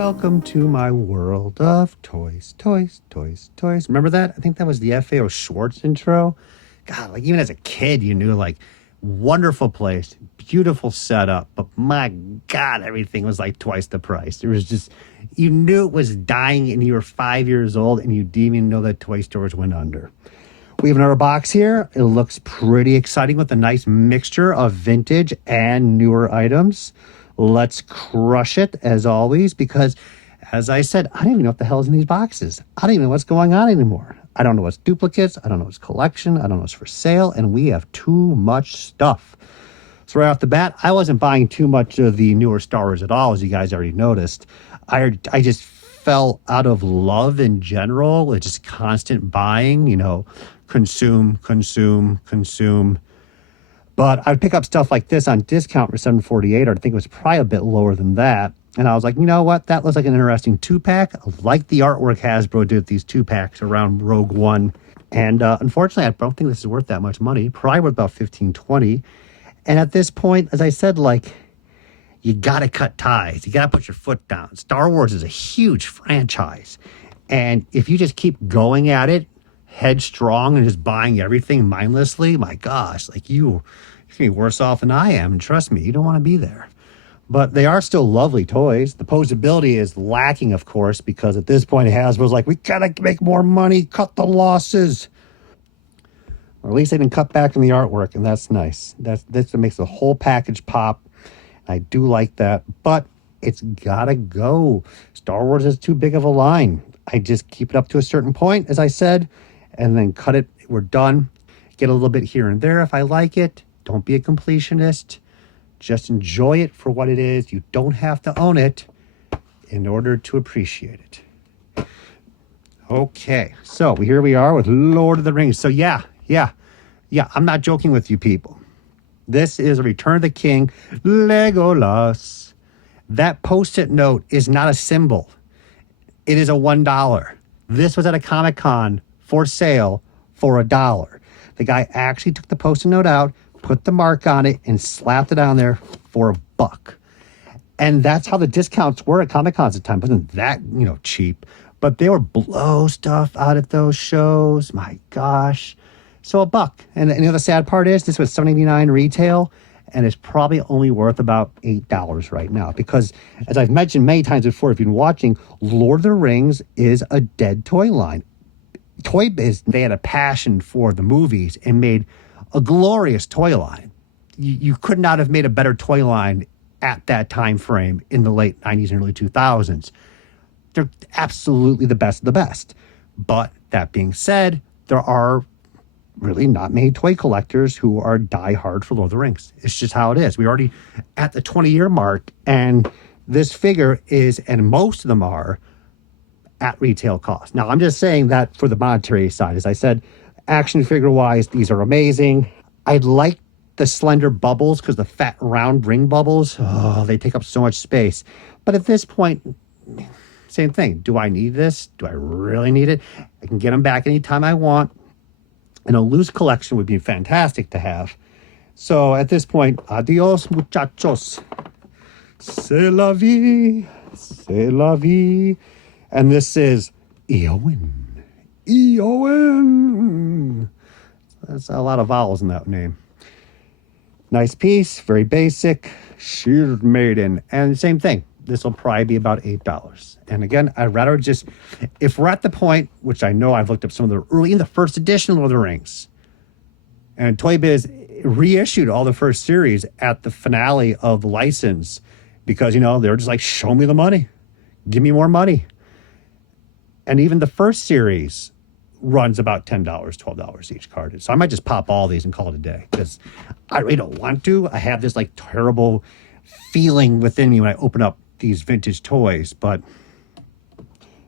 Welcome to my world of toys, toys, toys, toys. Remember that? I think that was the FAO Schwartz intro. God, like even as a kid, you knew like wonderful place, beautiful setup, but my God, everything was like twice the price. There was just, you knew it was dying and you were 5 years old and you didn't even know that toy stores went under. We have another box here. It looks pretty exciting with a nice mixture of vintage and newer items. Let's crush it as always, because as I said, I don't even know what the hell is in these boxes. I don't even know what's going on anymore. I don't know what's duplicates. I don't know what's collection. I don't know what's for sale. And we have too much stuff. So right off the bat, I wasn't buying too much of the newer Star Wars at all, as you guys already noticed. I just fell out of love in general with just constant buying, you know, consume. But I'd pick up stuff like this on discount for $7.48, or I think it was probably a bit lower than that. And I was like, you know what? That looks like an interesting two-pack. I like the artwork Hasbro did with these two-packs around Rogue One. And unfortunately, I don't think this is worth that much money. Probably worth about $15, $20. And at this point, as I said, like, you got to cut ties. You got to put your foot down. Star Wars is a huge franchise. And if you just keep going at it, headstrong and just buying everything mindlessly, my gosh, like you're gonna be worse off than I am. And trust me, you don't want to be there. But they are still lovely toys. The posability is lacking, of course, because at this point Hasbro's like, we gotta make more money, cut the losses. Or at least they didn't cut back on the artwork, and that's nice. That's what makes the whole package pop. I do like that, but it's gotta go. Star Wars is too big of a line. I just keep it up to a certain point, as I said, and then cut it. We're done. Get a little bit here and there if I like it. Don't be a completionist. Just enjoy it for what it is. You don't have to own it in order to appreciate it. Okay, so here we are with Lord of the Rings. So yeah, I'm not joking with you people. This is a Return of the King, Legolas. That Post-it note is not a symbol. It is a $1. This was at a Comic-Con for sale for $1. The guy actually took the Post-it note out, put the mark on it, and slapped it on there for $1. And that's how the discounts were at Comic-Cons at the time. It wasn't that, cheap. But they were blow stuff out at those shows. My gosh. So $1. And the sad part is this was $7.89 retail, and it's probably only worth about $8 right now. Because, as I've mentioned many times before, if you've been watching, Lord of the Rings is a dead toy line. Toy Biz, they had a passion for the movies and made a glorious toy line. You could not have made a better toy line at that time frame in the late 90s and early 2000s. They're absolutely the best of the best. But that being said, there are really not many toy collectors who are diehard for Lord of the Rings. It's just how it is. We're already at the 20-year mark, and this figure is, and most of them are, at retail cost. Now, I'm just saying that for the monetary side. As I said, action figure-wise, these are amazing. I like the slender bubbles because the fat, round ring bubbles, they take up so much space. But at this point, same thing. Do I need this? Do I really need it? I can get them back anytime I want. And a loose collection would be fantastic to have. So at this point, adios, muchachos. C'est la vie. C'est la vie. And this is Eowyn. Eowyn. That's a lot of vowels in that name. Nice piece, very basic. Shield Maiden. And same thing. This will probably be about $8. And again, I'd rather just, if we're at the point, which I know I've looked up some of the early in the first edition of Lord of the Rings, and Toy Biz reissued all the first series at the finale of the license because, they were just like, show me the money. Give me more money. And even the first series runs about $10, $12 each card. So I might just pop all these and call it a day because I really don't want to. I have this like terrible feeling within me when I open up these vintage toys.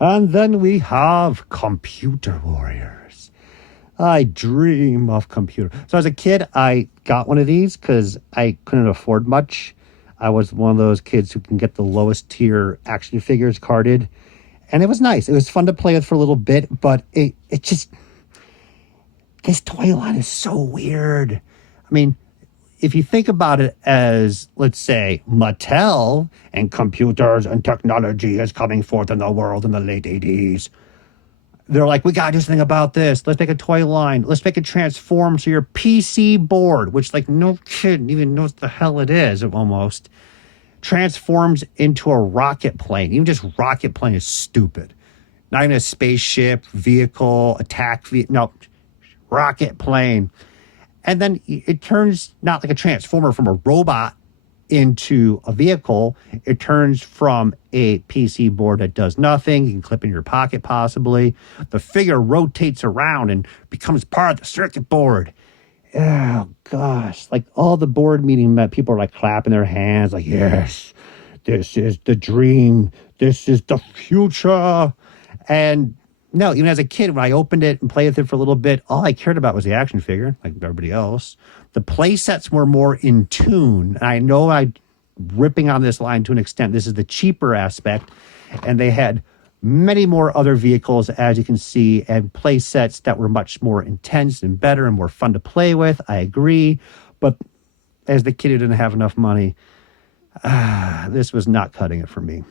And then we have Computer Warriors. I dream of computer. So as a kid, I got one of these because I couldn't afford much. I was one of those kids who can get the lowest tier action figures carded. And it was nice. It was fun to play with for a little bit, but it just, this toy line is so weird. I mean, if you think about it as, let's say, Mattel and computers and technology is coming forth in the world in the late 80s, they're like, we got to do something about this. Let's make a toy line. Let's make it transform to your PC board, which, like, no kid even knows what the hell it is, almost. Transforms into a rocket plane. Even just rocket plane is stupid. Not even a spaceship, vehicle, attack vehicle. No, rocket plane. And then it turns not like a transformer from a robot into a vehicle. It turns from a PC board that does nothing. You can clip in your pocket possibly. The figure rotates around and becomes part of the circuit board. Oh, gosh. Like all the board meeting people are like clapping their hands like, yes, this is the dream. This is the future. And no, even as a kid, when I opened it and played with it for a little bit, all I cared about was the action figure, like everybody else. The play sets were more in tune. And I know I'm ripping on this line to an extent. This is the cheaper aspect. And they had many more other vehicles, as you can see, and play sets that were much more intense and better and more fun to play with. I agree. But as the kid who didn't have enough money, this was not cutting it for me.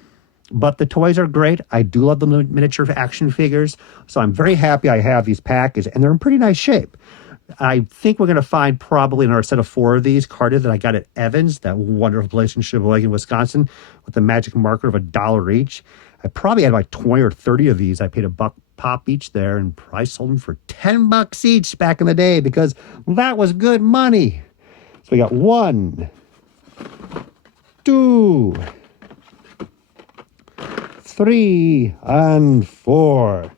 But the toys are great. I do love the miniature action figures. So I'm very happy I have these packages, and they're in pretty nice shape. I think we're going to find probably another set of 4 of these carded that I got at Evans, that wonderful place in Sheboygan, Wisconsin, with the magic marker of $1 each. I probably had like 20 or 30 of these. I paid $1 pop each there, and I sold them for $10 each back in the day because that was good money. So we got 1, 2, 3, and 4.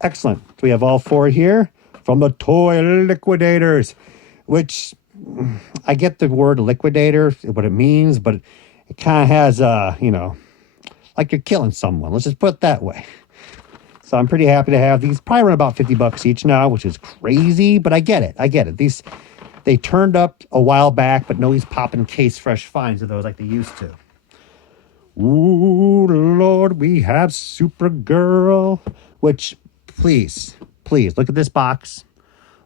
Excellent. So we have all 4 here from the Toy Liquidators, which I get the word liquidator, what it means, but it kind of has, like you're killing someone. Let's just put it that way. So I'm pretty happy to have these. Probably run about $50 each now, which is crazy, but I get it. These, they turned up a while back, but nobody's popping case fresh finds of those like they used to. Ooh, Lord, we have Supergirl, which, please, look at this box.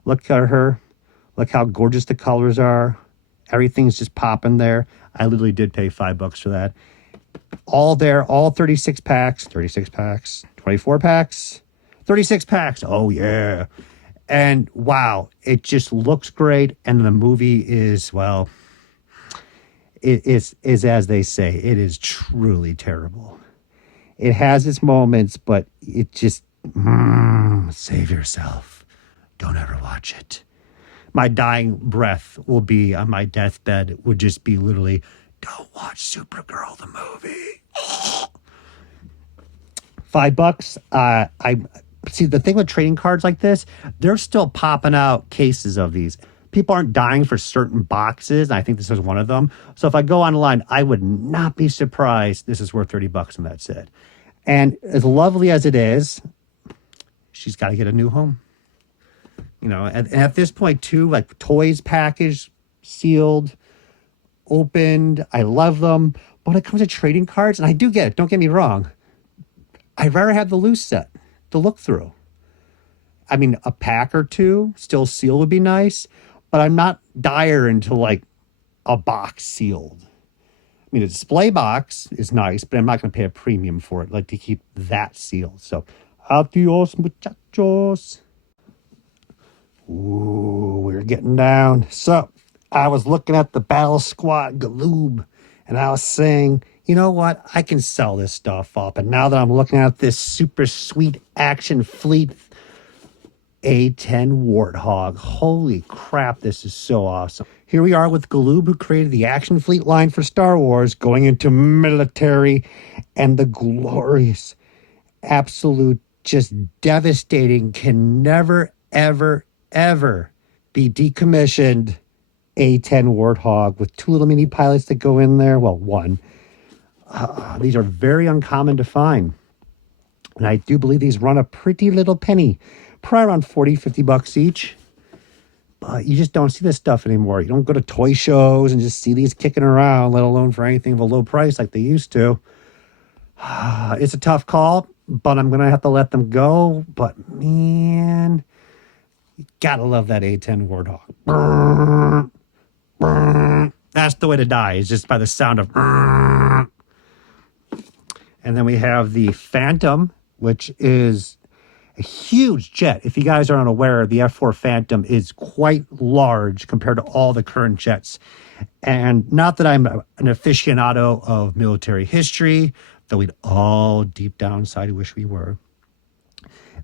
Look at her. Look how gorgeous the colors are. Everything's just popping there. I literally did pay $5 for that. All there, all 36 packs, 24 packs, 36 packs. Oh, yeah. And wow, it just looks great. And the movie is, well, it is as they say, it is truly terrible. It has its moments, but it just, save yourself. Don't ever watch it. My dying breath will be on my deathbed, would just be literally, don't watch Supergirl, the movie. $5. I see the thing with trading cards like this, they're still popping out cases of these. People aren't dying for certain boxes. I think this is one of them. So if I go online, I would not be surprised this is worth $30 and that's it. And as lovely as it is, she's got to get a new home. You know, and at this point too, like toys packaged, sealed, opened. I love them. But when it comes to trading cards, and I do get it, don't get me wrong, I'd rather have the loose set to look through. I mean, a pack or two still sealed would be nice, but I'm not dire into like a box sealed. I mean, a display box is nice, but I'm not going to pay a premium for it. I'd like to keep that sealed. So, adios, muchachos. Ooh, we're getting down. So, I was looking at the Battle Squad Galoob, and I was saying, you know what? I can sell this stuff up. And now that I'm looking at this super sweet action fleet A10 Warthog, holy crap, this is so awesome. Here we are with Galoob, who created the action fleet line for Star Wars, going into military, and the glorious, absolute, just devastating, can never, ever, ever be decommissioned A10 Warthog with 2 little mini pilots that go in there. Well, 1. These are very uncommon to find. And I do believe these run a pretty little penny. Probably around $40-50 each. But you just don't see this stuff anymore. You don't go to toy shows and just see these kicking around, let alone for anything of a low price like they used to. It's a tough call, but I'm going to have to let them go. But man, you gotta love that A10 Warthog. That's the way to die, is just by the sound of. And then we have the Phantom, which is a huge jet. If you guys are unaware, the F4 Phantom is quite large compared to all the current jets. And not that I'm an aficionado of military history, though we'd all deep down inside wish we were.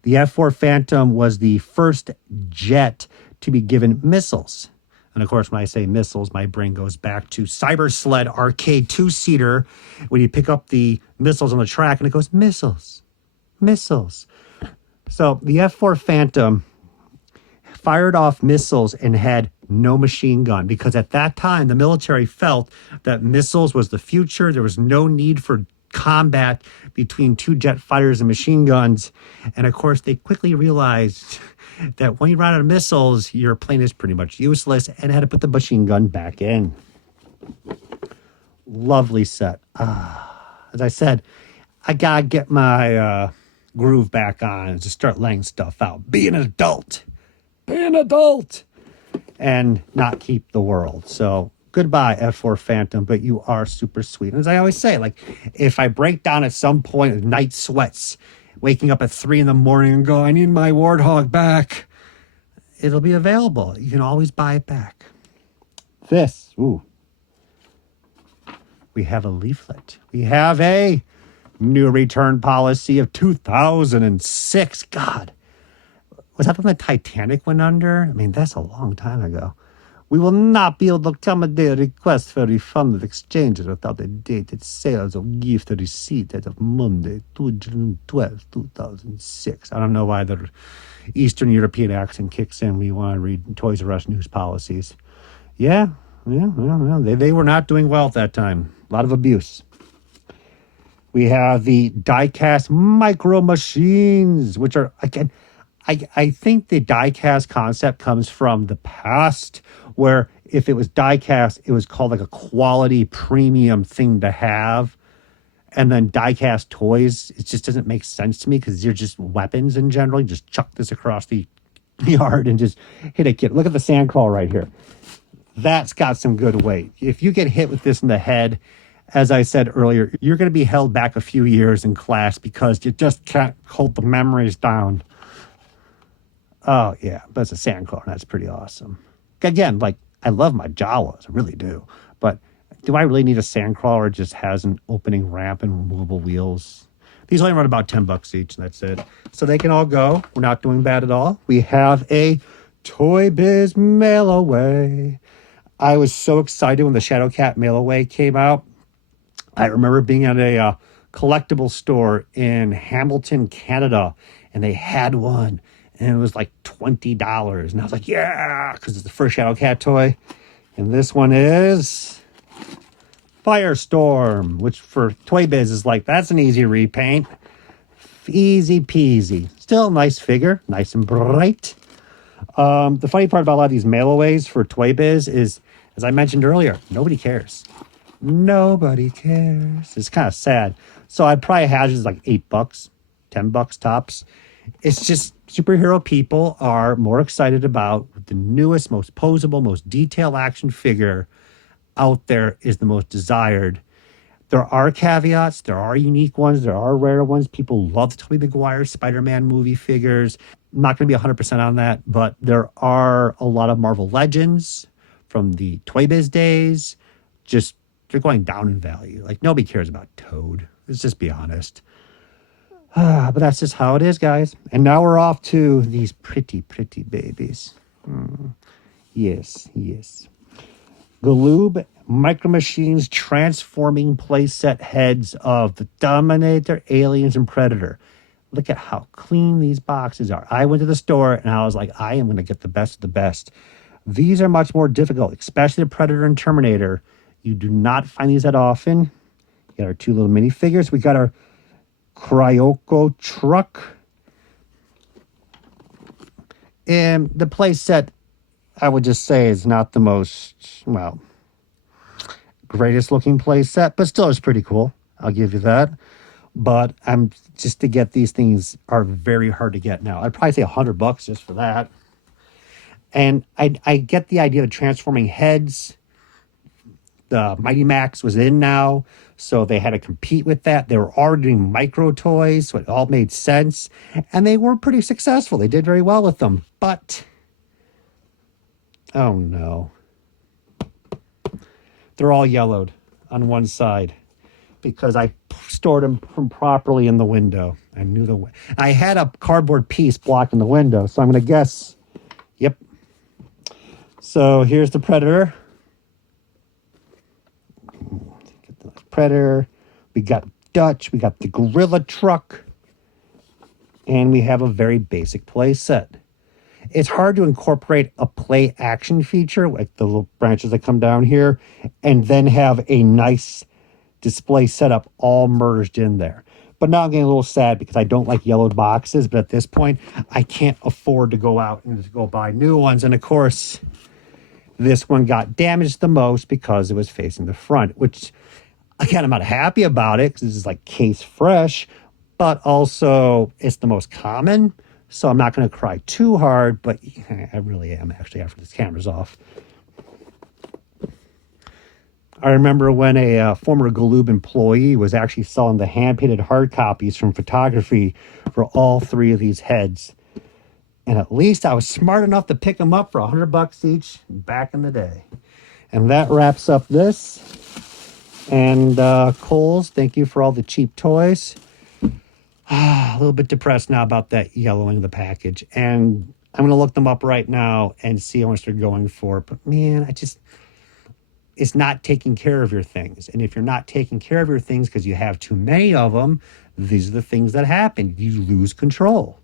The F4 Phantom was the first jet to be given missiles. And of course, when I say missiles, my brain goes back to Cyber Sled arcade two-seater, when you pick up the missiles on the track and it goes, missiles, missiles. So the F4 Phantom fired off missiles and had no machine gun, because at that time, the military felt that missiles was the future. There was no need for combat between two jet fighters and machine guns. And of course, they quickly realized that when you run out of missiles, your plane is pretty much useless, and had to put the machine gun back in. Lovely set. As I said, I gotta get my groove back on and just start laying stuff out. Be an adult. Be an adult. And not keep the world. So goodbye, F4 Phantom, but you are super sweet. And as I always say, like, if I break down at some point with night sweats, waking up at 3 a.m. and go, I need my Warthog back, it'll be available. You can always buy it back. This, ooh. We have a leaflet. We have a new return policy of 2006. God, was that when the Titanic went under? I mean, that's a long time ago. We will not be able to accommodate a request for refund of exchanges without a dated sales or gift receipt as of Monday, June 12, 2006. I don't know why the Eastern European accent kicks in when you want to read Toys R Us news policies. Yeah, they were not doing well at that time. A lot of abuse. We have the die-cast micro machines, which are, again, I think the die-cast concept comes from the past, where if it was die-cast, it was called like a quality premium thing to have. And then die-cast toys, it just doesn't make sense to me, because they're just weapons in general. You just chuck this across the yard and just hit a kid. Look at the Sandcrawl right here. That's got some good weight. If you get hit with this in the head, as I said earlier, you're going to be held back a few years in class because you just can't hold the memories down. Oh, yeah, but it's a Sandcrawl, and that's pretty awesome. Again, like, I love my Jawas, I really do. But do I really need a Sandcrawler that just has an opening ramp and removable wheels? These only run about $10 each, and that's it. So they can all go. We're not doing bad at all. We have a Toy Biz mail away. I was so excited when the Shadow Cat mail away came out. I remember being at a collectible store in Hamilton, Canada, and they had one. And it was like $20. And I was like, yeah, because it's the first Shadow Cat toy. And this one is Firestorm, which for Toy Biz is like, that's an easy repaint. Easy peasy. Still a nice figure, nice and bright. The funny part about a lot of these mail-aways for Toy Biz is, as I mentioned earlier, nobody cares. Nobody cares. It's kind of sad. So I'd probably have this like $8, $10 tops. It's just superhero people are more excited about the newest, most posable, most detailed action figure out there is the most desired. There are caveats. There are unique ones. There are rare ones. People love the Tobey Maguire Spider-Man movie figures. I'm not going to be 100% on that, but there are a lot of Marvel Legends from the Toy Biz days. Just, they're going down in value. Like, nobody cares about Toad. Let's just be honest. But that's just how it is, guys. And now we're off to these pretty, pretty babies. Yes. Galoob Micro Machines transforming playset heads of the Dominator, Aliens, and Predator. Look at how clean these boxes are. I went to the store and I was like, I am going to get the best of the best. These are much more difficult, especially the Predator and Terminator. You do not find these that often. We got our two little minifigures. We got our Cryoko truck. And the play set, I would just say, is not the most, well, greatest looking play set, but still is pretty cool. I'll give you that. But I'm just to get these things are very hard to get now. I'd probably say $100 just for that. And I get the idea of transforming heads. the Mighty Max was in now, so they had to compete with that. They were already doing micro toys, so it all made sense. And they were pretty successful. They did very well with them. But, oh no. They're all yellowed on one side because I stored them properly in the window. I knew I had a cardboard piece blocking the window, so I'm going to guess, yep. So here's the Predator. Predator. We got Dutch. We got the Gorilla Truck. And we have a very basic play set. It's hard to incorporate a play action feature, like the little branches that come down here, and then have a nice display setup all merged in there. But now I'm getting a little sad because I don't like yellowed boxes, but at this point, I can't afford to go out and just go buy new ones. And of course, this one got damaged the most because it was facing the front, which, again, I'm not happy about it because this is like case fresh, but also it's the most common. So I'm not going to cry too hard, but I really am actually after this camera's off. I remember when a former Galoob employee was actually selling the hand-painted hard copies from photography for all three of these heads. And at least I was smart enough to pick them up for $100 each back in the day. And that wraps up this. And Kohl's, thank you for all the cheap toys. A little bit depressed now about that yellowing of the package. And I'm going to look them up right now and see how much they're going for. But man, it's not taking care of your things. And if you're not taking care of your things because you have too many of them, these are the things that happen. You lose control.